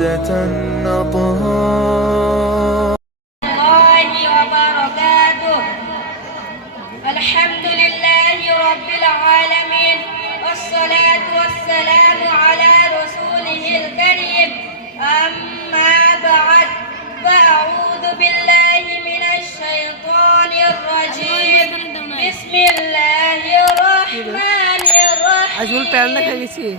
عقدة النطهار. الله وبركاته. الحمد لله رب العالمين والصلاة والسلام على رسوله الكريم. أما بعد فأعوذ بالله من الشيطان الرجيم. بسم الله الرحمن الرحيم.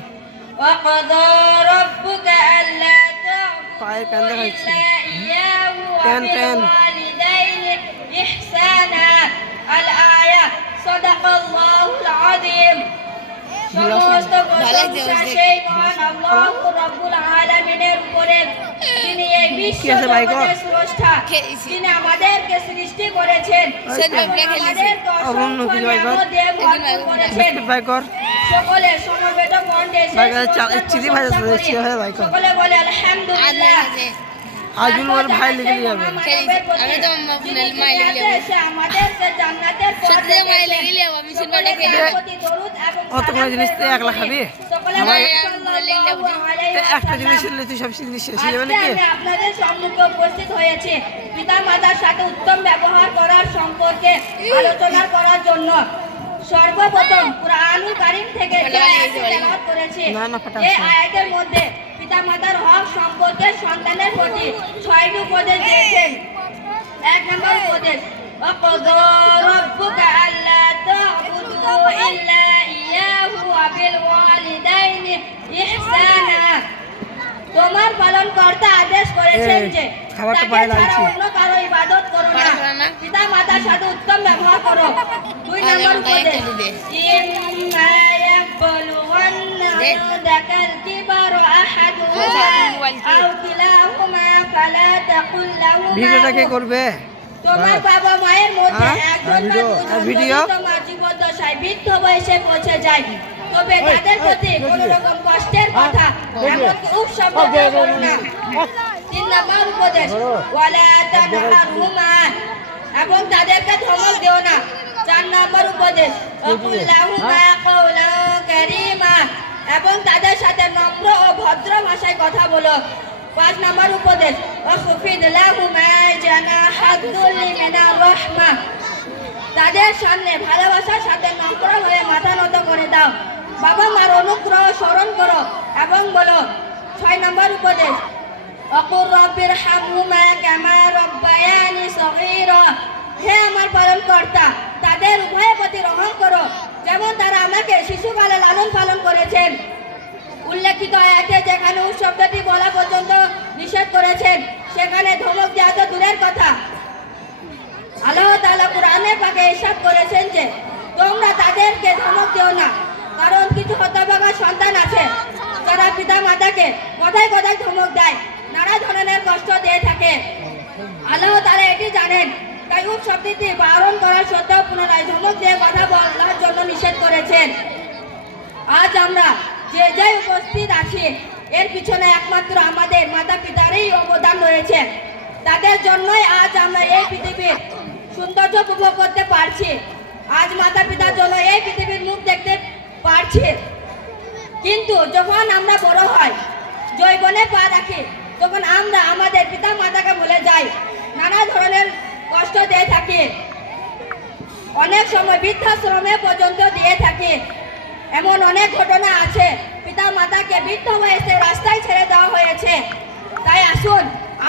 وقضى ربك ألا تعبدوا إلا إياه وبالوالدين إحسانا. الآية. صدق الله العظيم. সমস্ত প্রশংসা সেই মহান আল্লাহ রাব্বুল আলামিনের উপরে, যিনি এই বিশ্ব জগতের স্রষ্টা, যিনি আমাদেরকে সৃষ্টি করেছেন, আমাদেরকে অসংখ্য নিয়ামত দিয়ে ভরপুর করেছেন। সকলে সমবেত কণ্ঠে সকলে বলে আলহামদুলিল্লাহ। আজুল ওর ভাই লেগে যাবে। আমি তো মাই লেগে যাবে। আমাদেরকে জান্নাতের সাথে মাই লেগে যাবে। আমি সিনবাটা খেয়ে অত কোনো জিনিস তো একলা খাবি? আমার একটা জিনিস নিলে তুই সব জিনিস শেষ হয়ে যাবে নাকি? আপনাদের সম্মুখে উপস্থিত হয়েছে পিতা মাতার সাথে উত্তম ব্যবহার করার সম্পর্কে আলোচনা করার জন্য। সর্বপ্রথম কুরআনুল কারীম থেকে যে আয়াত তেলাওয়াত করেছে, এই আয়াতের মধ্যে পিতামাতার হক সম্পর্কে সন্তানের প্রতি ৬টি উপদেশ দিয়েছেন। ১ নম্বর উপদেশ, ওয়াকাযা রাব্বুকা আল্লা তা'বুদু ইল্লা ইয়্যাহু ওয়া বিল ওয়ালিদাইনি ইহসানা। তোমার পালনকর্তা আদেশ করেছেন যে তাকে ছাড়া অন্য কারো ইবাদত করো না, পিতা মাতার সাথে উত্তম ব্যবহার করো। ২ নম্বর উপদেশ, ইম্মা ইয়াবলুগান্না ইনদাকাল কিবারু আহাদুহুমা আও কিলাহুমা ফালা তাকুল লাহুমা। ভিডিওটা কে করবে? তোমার বাবা মায়ের মধ্যে একজন বা দুজন তোমার জীবদ্দশায় বৃদ্ধ বয়সে পৌঁছে যায়, তবে তাদের প্রতি কোনো রকম কষ্টের কথা এমনকি উপশব্দ করো না। ৩ নম্বর উপদেশ, ওয়ালা তানহারহুমা, এবং তাদেরকে ধমক দিও না। ৪ নম্বর উপদেশ, ওয়াকুল লাহুমা কাওলান কারীমা, এবং তাদের সাথে নম্র ও ভদ্র ভাষায় কথা বলো। ৫ নম্বর উপদেশ, ওয়াখফিদ লাহুমা জানাহাদ-দুল্লি মিনার রাহমা, তাদের সামনে ভালোবাসার সাথে নম্র হয়ে মাথা নত করে দাও। বাবা মার অনুগ্রহ স্মরণ করো এবং বলো। ৬ নম্বর উপদেশ, ওয়াকুর রাব্বিরহামহুমা কামা রাব্বায়ানি সগীরা, হে আমার পালনকর্তা, তাদের উভয়ের প্রতি রহম করো যেমন তারা আমাকে শিশুকালে লালন পালন করেছেন। উল্লেখিত আয়াতে যেখানে শব্দটি বলা পর্যন্ত নিষেধ করেছেন, সেখানে ধমক দেওয়া তো দূরের কথা। আল্লাহ তাআলা কুরআনে পাকে ইরশাদ করেছেন যে তোমরা তাদেরকে ধমক দিও না, কারণ কিছু হতভাগা সন্তান আছে যারা পিতা মাতাকে কথায় কথায় ধমক দেয়, নানা ধরনের কষ্ট দিয়ে থাকে। আল্লাহ তাআলা এটি জানেন, তাই শব্দটি বারণ করার সত্ত্বেও পুনরায় ধমক দিয়ে কথা বলার জন্য নিষেধ করেছেন। আজ আমরা যে যাই উপস্থিত আছি, এর পিছনে একমাত্র আমাদের মাতা পিতারই অবদান রয়েছে। তাদের জন্যই আজ আমরা এই পৃথিবীর সৌন্দর্য উপভোগ করতে পারছি। আজ মাতা পিতার জন্য এই পৃথিবীর মুখ দেখতে পারছি। কিন্তু যখন আমরা বড় হই, যৌবনে পা রাখি, তখন আমরা আমাদের পিতা মাতাকে ভুলে যাই, নানা ধরনের কষ্ট দিয়ে থাকি, অনেক সময় বৃদ্ধাশ্রমে পর্যন্ত দিয়ে থাকি। এমন অনেক ঘটনা আছে, পিতা মাতাকে বৃদ্ধ বয়সে রাস্তায় ছেড়ে দেওয়া হয়েছে। তাই আসুন,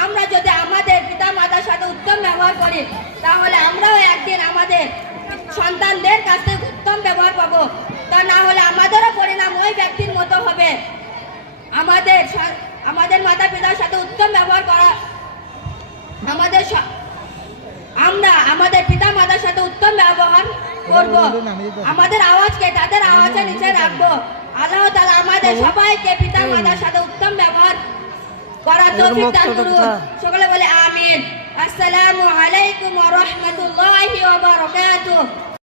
আমরা যদি আমাদের পিতা মাতার সাথে উত্তম ব্যবহার করি, তাহলে আমরাও একদিন আমাদের সন্তানদের কাছে উত্তম ব্যবহার পাবো। তা না হলে আমাদেরও পরিণাম ওই ব্যক্তির মতো হবে। আমাদের মাতা পিতার সাথে উত্তম ব্যবহার করা, আমরা আমাদের পিতা মাতার সাথে উত্তম ব্যবহার করব, আমাদের আওয়াজকে তাদের আওয়াজের নিচে রাখবো। আল্লাহ তাআলা আমাদের সবাইকে পিতা মাতার সাথে উত্তম ব্যবহার করার তৌফিক দান করুন। সকলে বলে আমিন। আসসালামু আলাইকুম ওয়া রাহমাতুল্লাহি ওয়া বারাকাতুহু।